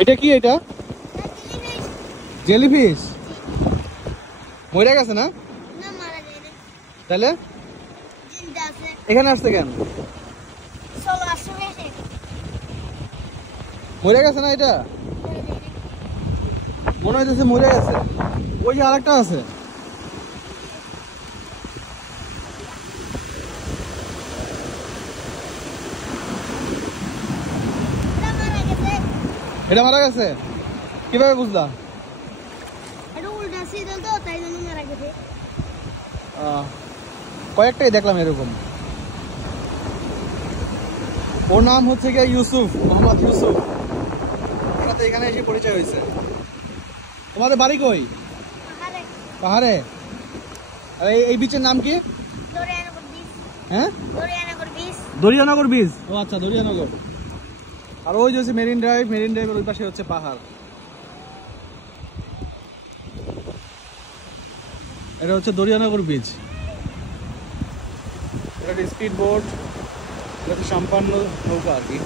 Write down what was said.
এটা কি? এটা জেলিফিশ মরে গেছে না? তাহলে এখানে আসছে কেন? মরে গেছে না? এটা মনে হইতেছে মরে গেছে। ওই যে আরেকটা আছে। এটা মারা গেছে কিভাবে বুঝলা? কয়েকটাই দেখলাম এরকম। ওর নাম হচ্ছে গিয়ে ইউসুফ, মোহাম্মদ ইউসুফ। ওরা তো এখানে এসে পরিচয় হয়েছে। তোমাদের বাড়ি কই? পাহাড়ে। আর এই বিচের নাম কি? হ্যাঁ, দরিয়ানগর বীচ। ও আচ্ছা, দরিয়ানগর। আর ওই যে হচ্ছে মেরিন ড্রাইভ, মেরিন ড্রাইভের ওই পাশে হচ্ছে পাহাড়। এটা হচ্ছে দরিয়ানগর বীচ। এটা স্পিড বোট, এটা হচ্ছে সাম্পান্ন নৌকা আর কি।